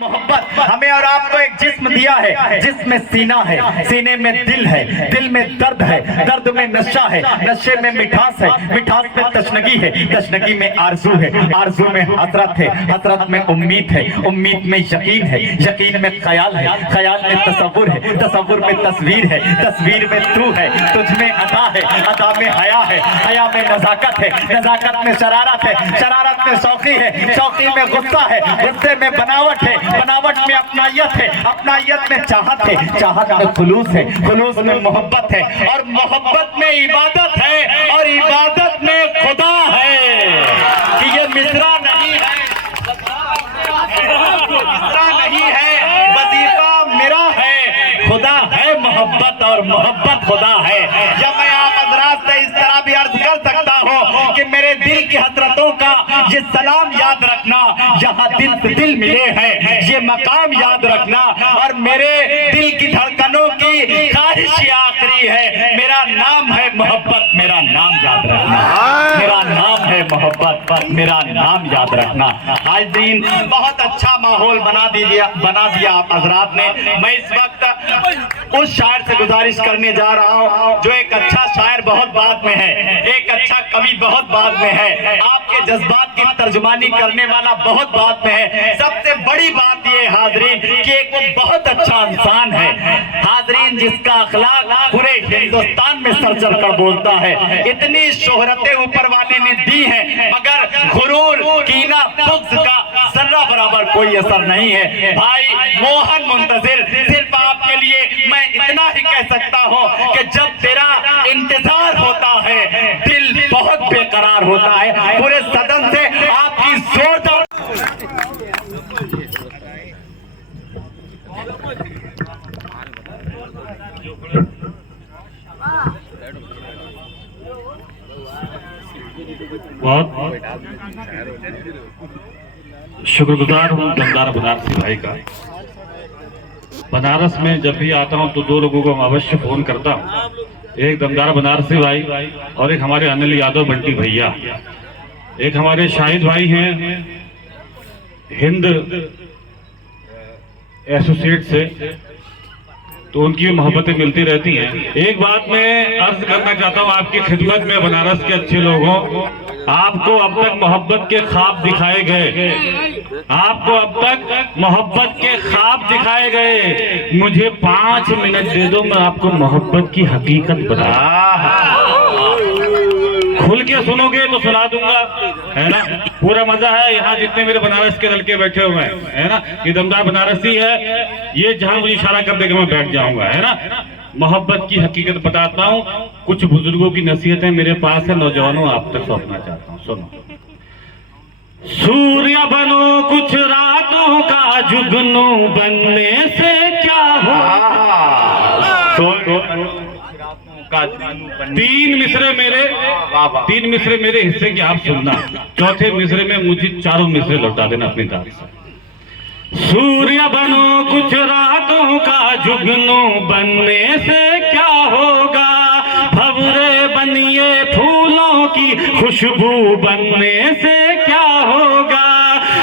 मोहब्बत हमें और आपको एक जिस्म दिया है जिसमें सीना है, सीने में दिल है, दिल में दर्द है, दर्द में नशा है, नशे में मिठास है, मिठास में तशनगी है, तशनगी में आरजू है, आरजू में हसरत है, हसरत में उम्मीद है, उम्मीद में यकीन है, यकीन में ख्याल है, ख्याल में तसव्वुर है, तसव्वुर में तस्वीर है, तस्वीर में तू है, तुझ में अदा है, अदा में हया है, हया में नजाकत है, नजाकत में शरारत है, शरारत में शौकी है, शौकी में गुस्सा है, गुस्से में बनावट है, बनावट में अपनायत है, अपनायत में चाहत है, चाहत में खुलूस है, खुलूस में मोहब्बत है, और मोहब्बत में इबादत है, और इबादत में खुदा है। कि ये मिसरा नहीं है, मिसरा नहीं है, वजीफा मेरा है, खुदा है मोहब्बत और मोहब्बत खुदा है। जब मैं आप हजरात से इस तरह भी अर्ज कर सकता हूँ कि मेरे दिल की हसरतों का ये सलाम याद रखना, जहाँ दिल से दिल मिले हैं ये मकाम याद रखना, और मेरे दिल की धड़कनों की ख्वाहिश ये आखिरी है, मेरा नाम है मोहब्बत, मेरा नाम याद रखना, मेरा नाम है मोहब्बत, मेरा नाम याद रखना। आज दिन बहुत अच्छा माहौल बना दिया आप हजरात ने। मैं इस वक्त उस शायर से गुजारिश करने जा रहा हूँ जो एक अच्छा शायर बहुत बाद में है, एक अच्छा कवि बहुत बाद में है, आपके जज्बात की तर्जुमानी करने वाला बहुत बाद में है। सबसे बड़ी बात ये हाजरीन कि एक वो बहुत अच्छा इंसान है हाजरीन, जिसका अखलाक पूरे हिंदुस्तान में सर चढ़ कर बोलता है। इतनी शोहरतें ऊपर वाले ने दी है, मगर गुरूर, कीना, बुग़्ज़ का जर्रा बराबर कोई असर नहीं है। भाई मोहन मुंतजिर, सिर्फ आपके लिए मैं इतना ही कह सकता हूँ कि जब तेरा इंतजार होता है दिल बहुत बेकरार होता है। पूरे सदन से आपकी जोरदार बहुत शुक्रगुजार हूँ दमदार बनारसी भाई का। बनारस में जब भी आता हूँ तो दो लोगों को मैं अवश्य फोन करता हूँ, एक दमदार बनारसी भाई और एक हमारे अनिल यादव बंटी भैया। एक हमारे शाहिद भाई हैं हिंद एसोसिएट से, तो उनकी मोहब्बतें मिलती रहती हैं। एक बात मैं अर्ज करना चाहता हूँ आपकी खिदमत में बनारस के अच्छे लोगों, आपको अब तक मोहब्बत के ख्वाब दिखाए गए, आपको अब तक मोहब्बत के ख्वाब दिखाए गए। मुझे 5 मिनट दे दो, मैं आपको मोहब्बत की हकीकत बता, खुल के सुनोगे तो सुना दूंगा, है ना। पूरा मजा है। यहाँ जितने मेरे बनारस के लड़के बैठे हुए हैं, है ना, ये दमदार बनारसी है, ये जहां मुझे इशारा कर देगा मैं बैठ जाऊंगा, है ना। मोहब्बत की हकीकत बताता हूँ, कुछ बुजुर्गों की नसीहतें मेरे पास है, नौजवानों आप तक सौंपना चाहता हूँ, सुनो। सूर्य बनो कुछ रातों का जुगनू, बनने से क्या हो। तीन मिसरे मेरे हिस्से की आप सुनना, चौथे मिसरे में मुझे चारों मिसरे लौटा देना अपनी दाद से। सूर्य बनो कुछ रातों का जुगनू, बनने से क्या होगा। भंवरे बनिए फूलों की खुशबू, बनने से क्या होगा।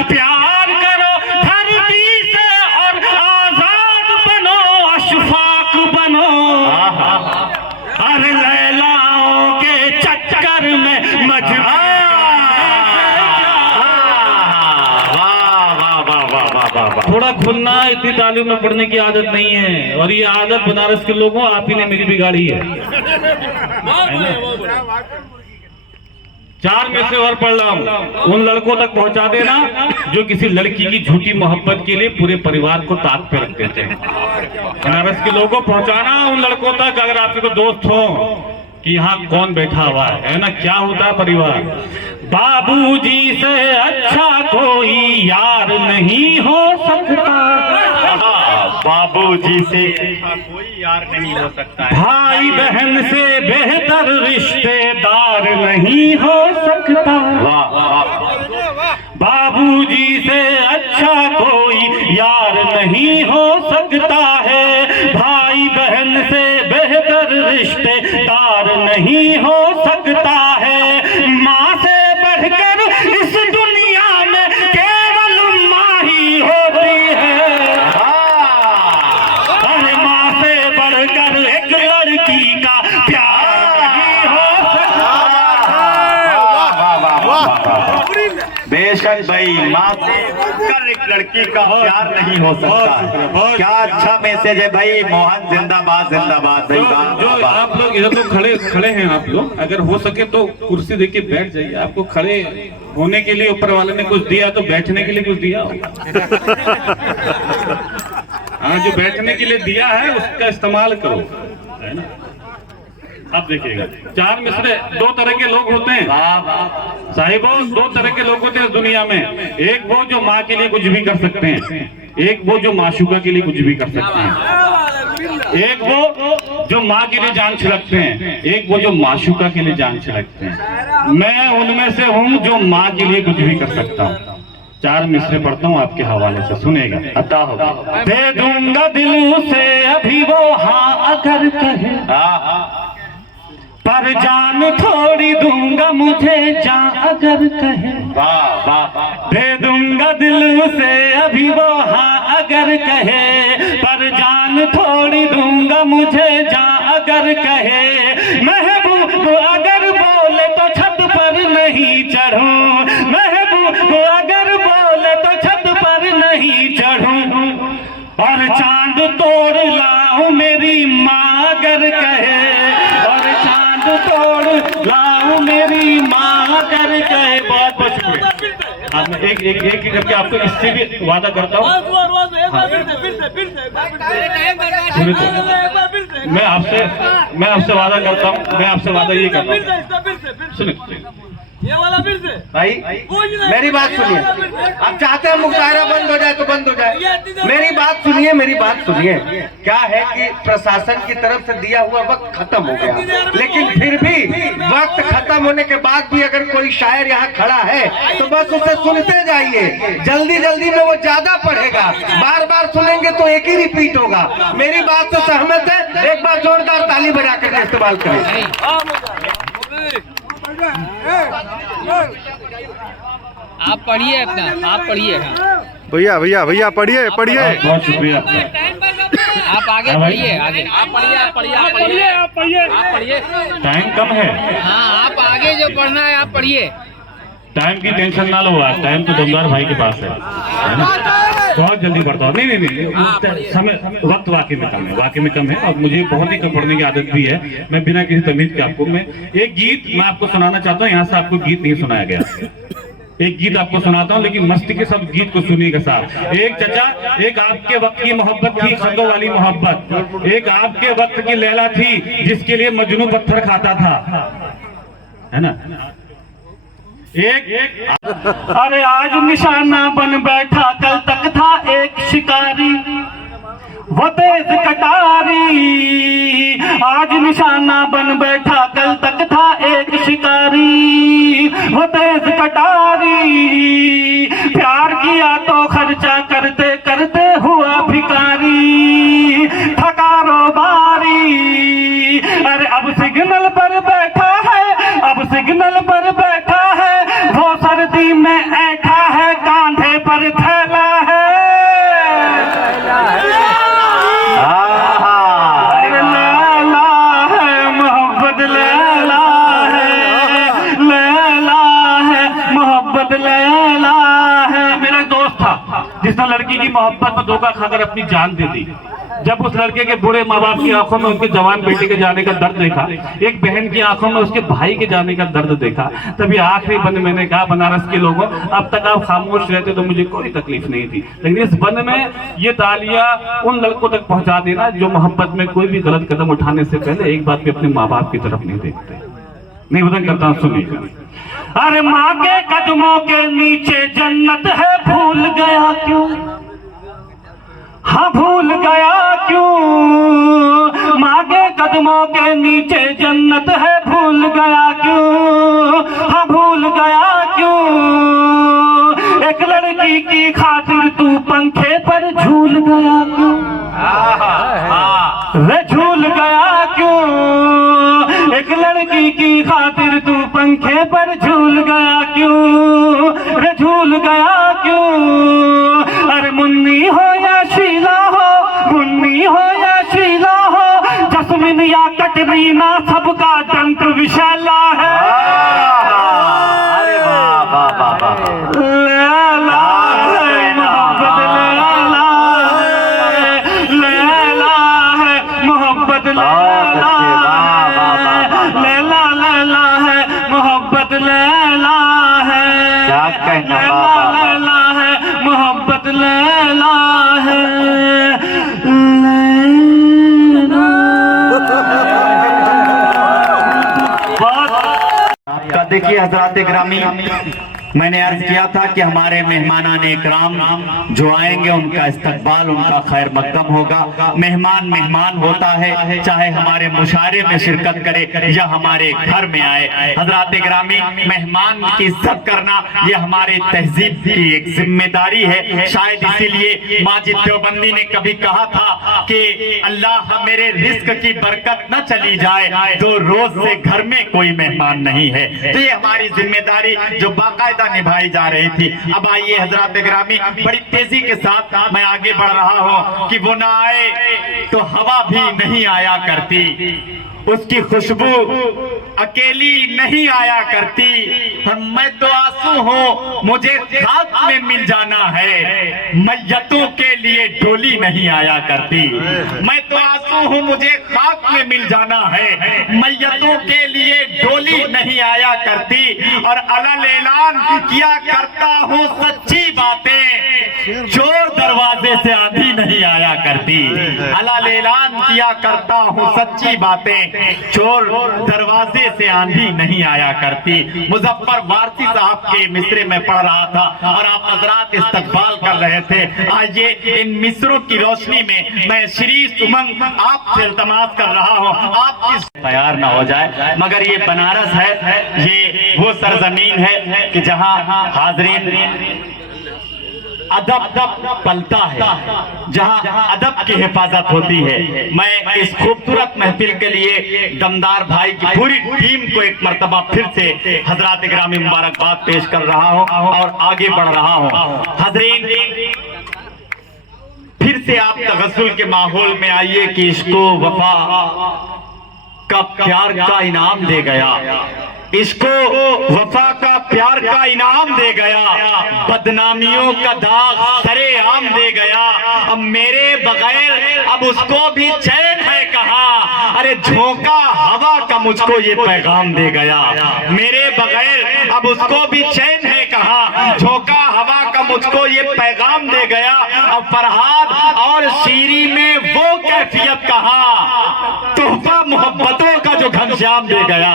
प्यार करो धरती से और आजाद बनो, अशफाक बनो। अरे लैलाओं के चक्कर में मजबूर। थोड़ा खुलना, इतनी तालीम में पढ़ने की आदत नहीं है, और ये आदत बनारस के लोगों आप ही ने मेरी बिगाड़ी है। 4 में से और पढ़ रहा हूँ, उन लड़कों तक पहुंचा देना जो किसी लड़की की झूठी मोहब्बत के लिए पूरे परिवार को ताक पे रख देते हैं। बनारस के लोगों पहुंचाना उन लड़कों तक, अगर आपके को दोस्त हो कि यहाँ कौन बैठा हुआ है ना, क्या होता है परिवार। बाबूजी से अच्छा कोई यार नहीं हो सकता, बाबूजी से कोई यार नहीं हो सकता है। भाई बहन से बेहतर रिश्तेदार नहीं हो सकता। बाबूजी से अच्छा कोई यार नहीं हो सकता है, भाई बहन से बेहतर रिश्तेदार नहीं हो सकता है। माँ से बढ़कर इस दुनिया में केवल माँ ही होती है। अरे माँ से बढ़कर एक लड़की का प्यार नहीं हो सकता। बेशक भाई, माँ से बढ़कर एक लड़की का प्यार नहीं हो सकता। क्या अच्छा मैसेज है भाई। मोहन जिंदाबाद, जिंदाबाद भाई। जो आप लोग इधर तो खड़े हैं, आप लोग अगर हो सके तो कुर्सी देके बैठ जाइए। आपको खड़े होने के लिए ऊपर वाले ने कुछ दिया, तो बैठने के लिए कुछ दिया होगा। हाँ, जो बैठने के लिए दिया है उसका इस्तेमाल करो, है ना। अब देखिएगा, 4 मिसरे, 2 तरह के लोग होते हैं साहिबों, 2 तरह के लोग होते हैं इस दुनिया में। एक वो जो माँ के लिए कुछ भी कर सकते हैं, एक वो जो माशूका के लिए कुछ भी कर सकते हैं। एक वो जो माँ के लिए जान छिड़कते हैं, एक वो जो माशूका के लिए जान छिड़कते हैं। मैं उनमें से हूँ जो माँ के लिए कुछ भी कर सकता हूँ। 4 मिसरे पढ़ता हूँ आपके हवाले से, सुनेगा। अता होगा। दे दूंगा दिल से अभी वो हाँ अगर कहे, पर जान थोड़ी दूंगा मुझे जान अगर कहे। दे दूंगा दिल से अभी वो हाँ अगर कहे, पर जान थोड़ी दूंगा मुझे जान अगर कहे। महबूब अगर बोले तो छत पर नहीं चढ़ूं, महबूब अगर बोले तो छत पर नहीं चढ़ूं, और चांद तोड़ लाऊं मेरी माँ अगर कहे, और चांद तोड़ लाऊं मेरी माँ कर कहे। बहुत बहुत शुक्रिया। हाँ, मैं एक करके आपको इससे भी वादा करता हूँ। मैं आपसे वादा करता हूँ, मैं आपसे वादा ये करता हूँ। सुनिए ये वाला फिर से भाई मेरी बात सुनिए। आप चाहते हैं मुशायरा बंद हो जाए तो बंद हो जाए। मेरी बात सुनिए, मेरी बात सुनिए। क्या है कि प्रशासन की तरफ से दिया हुआ वक्त खत्म हो गया, लेकिन फिर भी वक्त खत्म खत्म होने के बाद भी अगर कोई शायर यहाँ खड़ा है तो बस उसे सुनते जाइए, जल्दी जल्दी में वो ज्यादा पढ़ेगा, बार बार सुनेंगे तो एक ही रिपीट होगा। मेरी बात से सहमत है? एक बार जोरदार ताली बजा कर इस्तेमाल करें। आप पढ़िए अपना, आप पढ़िए। भैया भैया भैया पढ़िए पढ़िए। बहुत शुक्रिया। आप आगे पढ़िए, आगे आप पढ़िए, आप पढ़िए, आप पढ़िए, आप पढ़िए, आप पढ़िए। टाइम कम है। हाँ, आप आगे जो पढ़ना है आप पढ़िए। टाइम की टेंशन ना लो, आज टाइम तो दमदार भाई के पास है ना? बहुत जल्दी पढ़ता हूँ। नहीं, समय वक्त वाकई में कम है, वाकई में कम है। और मुझे बहुत ही कम पढ़ने की आदत भी है। मैं बिना किसी तमीज के आपको मैं एक गीत मैं आपको सुनाना चाहता हूँ। यहाँ से आपको गीत नहीं सुनाया गया। एक गीत आपको सुनाता हूँ, लेकिन मस्ती के सब गीत को सुनिएगा साहब। एक चचा, एक आपके वक्त की मोहब्बत थी, खतों वाली मोहब्बत। एक आपके वक्त की लैला थी जिसके लिए मजनू पत्थर खाता था, है ना? एक अरे आज निशाना बन बैठा, कल तक था एक शिकारी वो तेज कटारी। आज निशाना बन बैठा, कल तक था एक शिकारी वो तेज कटारी। प्यार किया तो खर्चा करते करते हुआ भिखारी, थका रोबारी। अरे अब सिग्नल पर बैठा है, अब सिग्नल पर बैठा है, वो सर्दी में ऐठा है, कांधे पर थैला है। जिसने लड़की की मोहब्बत में धोखा खाकर अपनी जान दे दी। जब उस लड़के के बूढ़े माँ बाप की आंखों में उनके जवान बेटे के जाने का दर्द देखा, एक बहन की आंखों में उसके भाई के जाने का दर्द देखा, तभी आखिरी बंद मैंने कहा, बनारस के लोगों अब तक आप खामोश रहते तो मुझे कोई तकलीफ नहीं थी, लेकिन इस बंद में ये तालियां उन लड़कों तक पहुंचा देना जो मोहब्बत में कोई भी गलत कदम उठाने से पहले एक बात भी अपने माँ बाप की तरफ नहीं देखते। नहीं वतन करता हूं, सुनिए। अरे माँ के कदमों के नीचे जन्नत है, भूल गया क्यों? हाँ भूल गया क्यों? माँ के कदमों के नीचे जन्नत है, भूल गया क्यों? हाँ भूल गया क्यों? एक लड़की की खातिर तू पंखे पर झूल गया क्यों? वे झूल गया क्यों? एक लड़की की खातिर तू पंखे पर झूल गया क्यों? रे झूल गया क्यों? अरे मुन्नी हो या शीला हो, मुन्नी हो या शीला हो, जस्मिन या कटरीना, सबका तंत्र विशाला है। अरे वाह वाह वाह वाह। लैला है मोहब्बत, लैला है, लैला है मोहब्बत, लैला है, लैला लैला है मोहब्बत, लैला है। क्या कहना, लैला है मोहब्बत, लैला है। आपका देखिए हजरात ग्रामी, मैंने अर्ज किया था कि हमारे मेहमानान इकराम जो आएंगे उनका इस्तकबाल, उनका खैर मकदम होगा। मेहमान मेहमान होता है, चाहे हमारे मुशायरे में शिरकत करे या हमारे घर में आए। हजरात ग्रामी, मेहमान की इज्जत करना ये हमारे तहजीब की एक जिम्मेदारी है। शायद इसीलिए माजिद देवबंदी ने कभी कहा था कि अल्लाह मेरे रिस्क की बरकत न चली जाए, 2 रोज से घर में कोई मेहमान नहीं है। तो ये हमारी जिम्मेदारी जो बाकायदा निभाई जा रही थी। अब आइए हजरात ग्रामी, बड़ी तेजी के साथ मैं आगे बढ़ रहा हूँ कि वो ना आए तो हवा भी नहीं आया करती, उसकी खुशबू अकेली नहीं आया करती। और मैं तो आंसू हूँ, मुझे खाक में मिल जाना है, मैयतों के लिए डोली नहीं आया करती। मैं तो आंसू हूँ, मुझे खाक में मिल जाना है, मैयतों के लिए डोली नहीं आया करती। और अलल ऐलान किया करता हूँ सच्ची बातें, चोर दरवाजे से आधी नहीं आया करती। करती। अलग ऐलान किया करता हूँ सच्ची बातें, चोर दरवाजे से आंधी नहीं आया करती। मुजफ्फर वारसी साहब के मिसरे में पढ़ रहा था और आप हजरात इस्तकबाल कर रहे थे। आइए इन मिसरों की रोशनी में मैं शीरीष उमंग आपसे इल्तमास कर रहा हूँ, आप इस तैयार ना हो जाए। मगर ये बनारस है, ये वो सरजमीन है कि जहाँ हाजरीन अदब पलता है, जहां अदब की हिफाजत होती है। मैं इस खूबसूरत महफिल के लिए दमदार भाई की पूरी टीम को एक मर्तबा फिर से हजरात गिरामी मुबारकबाद पेश कर रहा हूं और आगे बढ़ रहा हूं। हजरीन, फिर से आप तगस्सुल के माहौल में आइए कि इसको वफा का प्यार का इनाम दे गया, इसको वफा का प्यार का इनाम दे गया, बदनामियों का दाग सरेआम दे गया। अब मेरे बगैर अब उसको भी चैन है कहाँ, अरे झोंका हवा का मुझको ये पैगाम दे गया। मेरे बगैर अब उसको भी चैन है कहाँ, झोंका हवा का मुझको ये पैगाम दे गया। अब फरहाद और शीरी में वो कैफियत कहाँ, तोहफा मोहब्बतों का जो घनश्याम दे गया,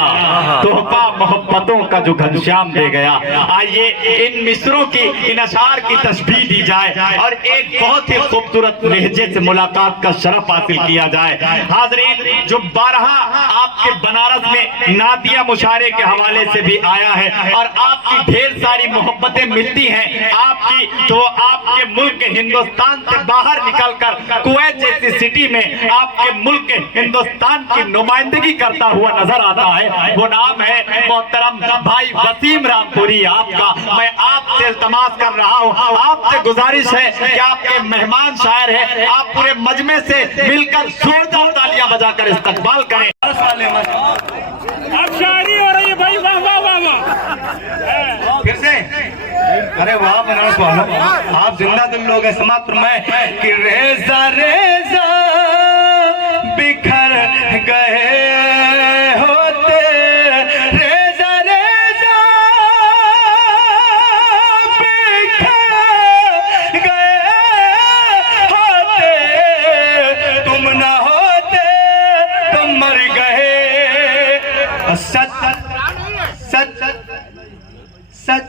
तोहफा मोहब्बतों का जो घनश्याम दे गया। आइए इन मिसरों की, इन अशार की तस्बीह दी जाए और एक बहुत ही खूबसूरत लहजे से मुलाकात का शरफ हासिल किया जाए। हाज़रीन, जो 12 आपके बनारस में नादिया मुशारे के हवाले से भी आया है और आपकी ढेर सारी मोहब्बतें मिलती हैं आपकी, तो आपके मुल्क हिंदुस्तान से बाहर निकलकर कुवैत जैसी सिटी में आपके मुल्क हिंदुस्तान की नुमाइंदगी करता हुआ नजर आता है। वो नाम है मोहतरम भाई वसीम रामपुरी आपका। मैं आपसे इल्तमास कर रहा हूँ, आपसे गुजारिश है कि आपके मेहमान शायर हैं, आप पूरे मजमे से मिलकर जोरदार तालियां बजाकर इस्तकबाल करें। अब शायरी हो रही है भाई, वाह वाह वाह वाह। फिर से अरे वाह बनारस वालों, आप जिंदा दिल लोग हैं। समाप्त मैं कि रेजा रेजा बिखर गए होते, रेजा रेजा बिखर गए होते, तुम ना होते तुम मर गए। सच सच सच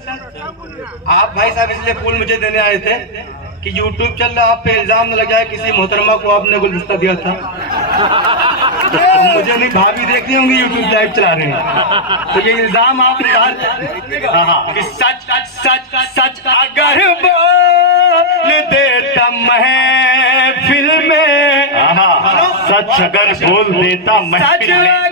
आप भाई साहब इसलिए फूल मुझे देने आए थे कि YouTube चल रहा, आप पे इल्जाम न लग जाए किसी मोहतरमा को आपने गुलदस्ता दिया था। तो मुझे नहीं, भाभी देखती होंगी YouTube लाइव चला रहे हैं, तो ये इल्जाम आप कि सच सच सच अगर बोल देता महफिल में, सच अगर बोल देता महफिल में,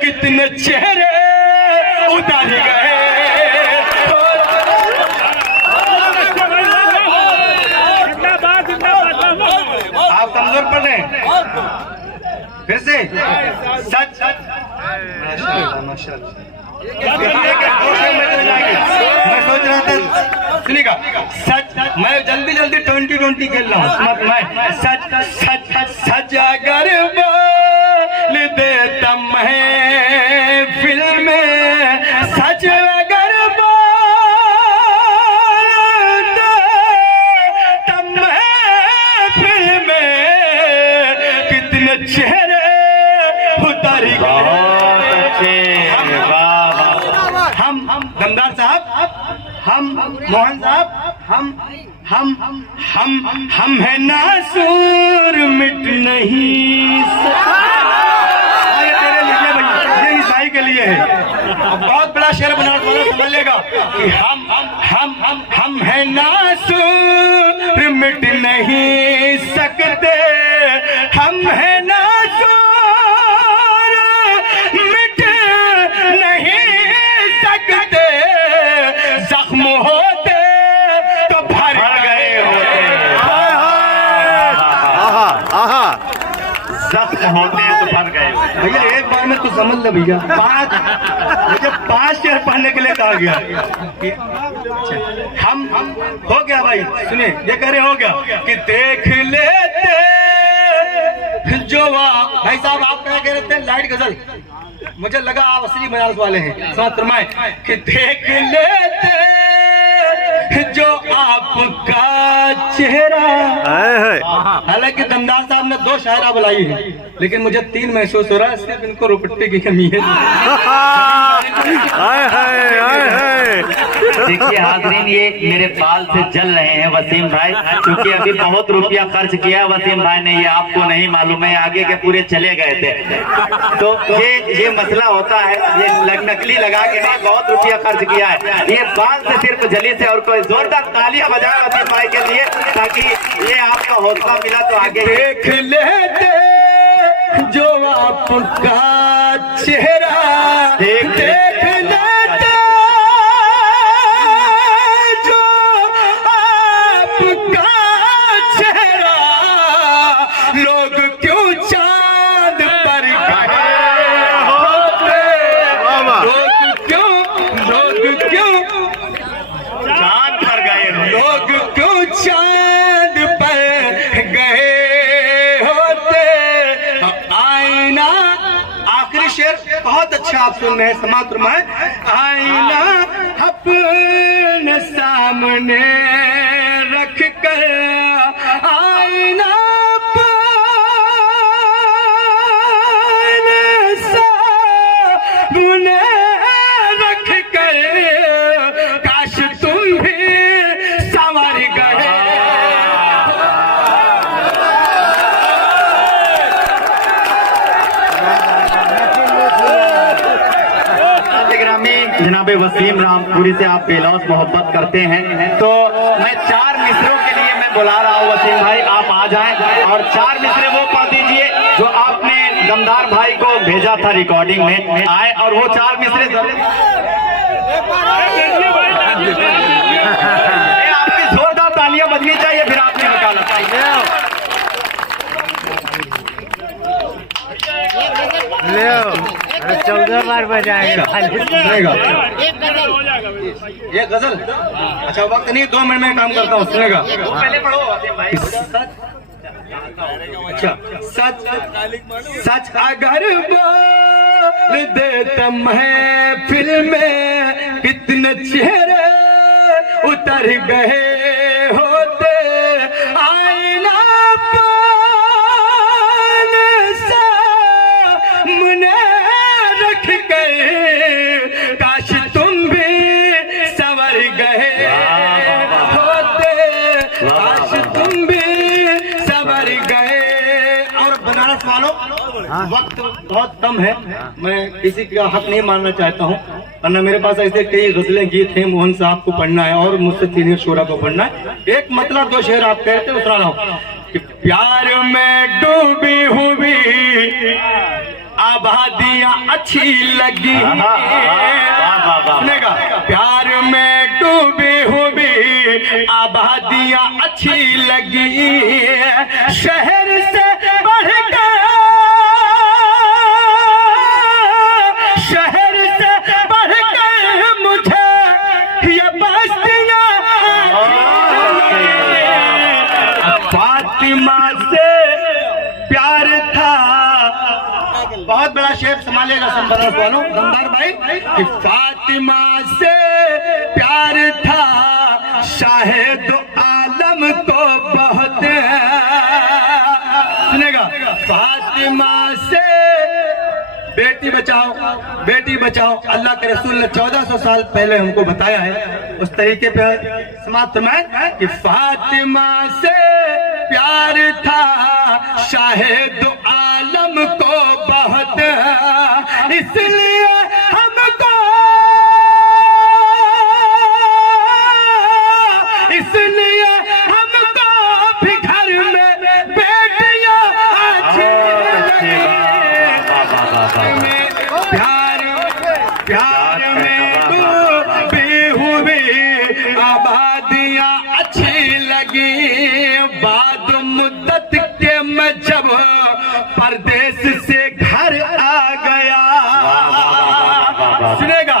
कितने चेहरे उतार गए। आप कमजोर पड़ रहे हैं। फिर से सच सच माशाल्लाह। मैं सोच रहा था, सुनिएगा, सच मैं जल्दी जल्दी 2020 खेल रहा हूँ। मैं सच सच सच अगर बोल देता महफिल में, सच अगर बोल देता महफिल में, कितने चेहरे उतर गए। हम दमदार साहब, हम मोहन साहब, हम है नासूर मिट नहीं अरे तेरे लिए भैया, ये ईसाई के लिए है। बहुत बड़ा शेर बनारस वाला समझ लेगा कि हम है नासूर मिट नहीं सकते, हम है नासूर मिट नहीं सकते, जख्म होते तो भर गए होते, जख्म होते तो भर गए। भैया एक बार में तो समझ ले भैया, मुझे 5 शेर पढ़ने के लिए कहा गया। हम हो गया भाई, सुनिए ये कह रहे हो गया कि देख लेते जो भाई साहब आप क्या कह रहे थे, लाइट गजल मुझे लगा आप असली बनारस वाले हैं। समाज फरमाए कि देख लेते जो आपका चेहरा। हालांकि दमदार साहब ने 2 शायरा बुलाई है, लेकिन मुझे 3 महसूस हो रहा है, सिर्फ इनको रुपट्टे की कमी है। देखिए हाजरीन, ये मेरे बाल से जल रहे हैं वसीम भाई, क्योंकि अभी बहुत रुपया खर्च किया वसीम भाई ने, ये आपको नहीं मालूम है, आगे के पूरे चले गए थे। तो ये मसला होता है, ये नकली लगा के नहीं, बहुत रुपया खर्च किया है। ये बाल से सिर्फ जली से। और कोई जोरदार तालियां बजाए वसीम भाई के लिए, ताकि ये आपका हौसला मिला तो आगे। देख लेते जो आपका चेहरा, देख लेते जो आपका चेहरा, लोग क्यों चांद पर गए होते, लोग क्यों चांद पर गए, लोग क्यों चांद पर गए होते। आईना, आखिरी शेर बहुत अच्छा आप सुन रहे हैं। समाप्त में आईना अपने सामने रख कर, आईना अपने सामने रख कर, काश तुम भी संवर गए। जनाबे वसीम रामपुरी से आप बेलौस मोहब्बत करते हैं, तो मैं 4 मिसरों के लिए मैं बुला रहा हूँ वसीम भाई, आप आ जाएं और 4 मिसरे वो पढ़ दीजिए जो आपने दमदार भाई को भेजा था रिकॉर्डिंग में। आए और वो 4 मिसरे आपकी जोरदार तालियां बजनी चाहिए, फिर आपने निकाला चाहिए। ले 14 बार बजाएगा। ये गजल अच्छा वक्त नहीं, 2 मिनट में काम करता हूँ, सुनेगा। पहले पढ़ो भाई। अच्छा, सच सच अगर बोल देता महफिल में, कितने चेहरे उतर गए होते। आईना सामने रख कर, काश तुम भी संवर गए होते, काश तुम भी संवर गए। और बनारस वालों, वक्त बहुत कम है, मैं किसी का हक नहीं मानना चाहता हूँ, वरना मेरे पास ऐसे कई गजलें गीत हैं, मोहन साहब को पढ़ना है और मुझसे सीनियर शोरा को पढ़ना है। एक मतलब 2 शेर आप कहते हो, सुना रहा हूँ कि प्यार में डूबी हुई आबादियां अच्छी लगी, सुनेगा। प्यार में डूबी हुई आबादियां अच्छी लगी, शहर से बढ़कर, शहर से बढ़कर मुझे ये बस्तियां, फातिमा से प्यार था। बहुत बड़ा शेर संभालेगा संबंध वालों, दमदार भाई, कि फातिमा से प्यार था, शाहिद आलम को बहुत, सुनेगा। फातिमा से बेटी बचाओ, बेटी बचाओ, अल्लाह के रसूल ने 1400 साल पहले हमको बताया है, उस तरीके पे समाप्त में कि फातिमा से प्यार था, शाहिद आलम को बहुत, इसलिए हमको, इसलिए हमको भी घर में बेटियां अच्छी लगी। प्यार प्यार में डूबी हुई आबादियां अच्छी लगी। बाद मुद्दत के मैं जब परदेश से घर आ गया, सुनेगा,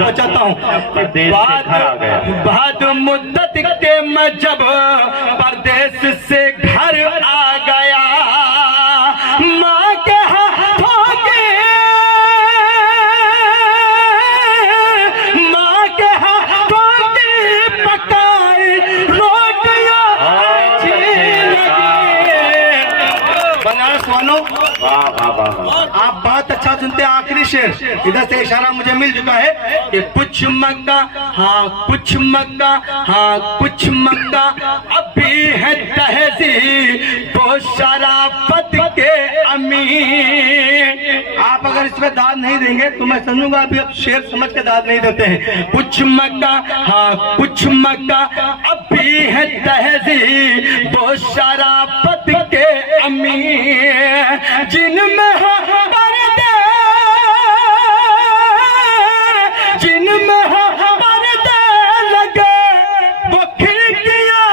बचाता हूँ। बाद मुद्दत के मैं जब परदेश से घर आ गया, माँ के हाथों के जवानों, वाह वाह वाह वाह। आप बहुत अच्छा सुनते हैं। आखिरी शेर इधर से इशारा मुझे मिल चुका है कि कुछ मक्का, हाँ कुछ मक्का, हाँ कुछ मक्का, अभी है तहजीब वो शराफत के अमीर। आप अगर इसमें दाद नहीं देंगे तो मैं समझूंगा अभी अब शेर समझ के दाद नहीं देते हैं। कुछ मक्का, हाँ कुछ मक्का, अभी है तहजीब वो शराफत के अमीर, जिनमें पर्दे, जिनमें पर्दे लगे वो खिड़कियां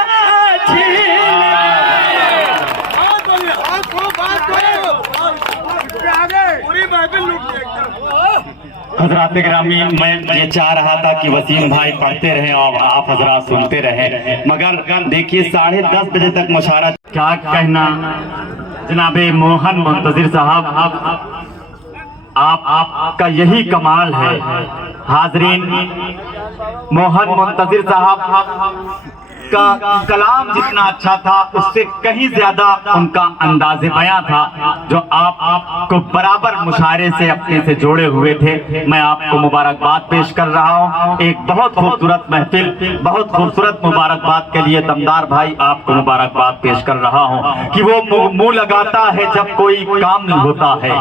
हजरात गिरामी, मैं ये चाह रहा था कि वसीम भाई पढ़ते रहे और आप हजरात सुनते रहे, मगर देखिए 10:30 बजे तक मुशायरा। क्या कहना जनाबे मोहन मुंतजिर साहब, आपका यही कमाल है। हाजरीन, मोहन मुंतजिर साहब का कलाम जितना अच्छा था उससे कहीं ज्यादा उनका अंदाज़े बयां था, जो आपको बराबर मुशायरे से अपने से जोड़े हुए थे। मैं आपको मुबारकबाद पेश कर रहा हूं। एक बहुत खूबसूरत महफिल, बहुत खूबसूरत मुबारकबाद के लिए दमदार भाई आपको मुबारकबाद पेश कर रहा हूं कि वो मुंह लगाता है जब कोई काम नहीं होता है,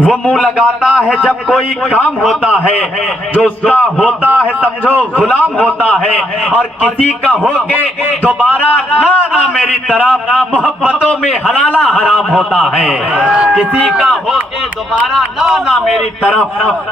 वो मुंह लगाता है जब कोई काम होता है, जो उसका होता है समझो गुलाम होता है, और किसी का होके दोबारा ना मेरी तरफ, मोहब्बतों में हलाला हराम होता है। किसी का होके दोबारा ना मेरी तरफ,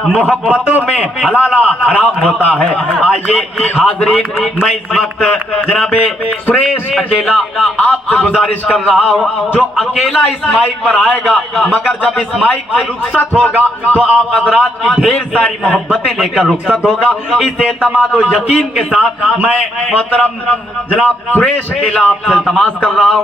मोहब्बतों में हलाला हराम होता है। आइए हाजरीन, मैं इस वक्त जनाबे सुरेश अकेला आपसे गुजारिश कर रहा हूं, जो अकेला इस माइक पर आएगा, मगर जब इस माइक से रुखसत होगा तो आप हजरात की ढेर सारी मोहब्बतें लेकर रुखसत होगा। इस एतमाद और यकीन के साथ मैं मोहतरम जनाब सुरेश अकेला आपसे इल्तमास कर रहा हूं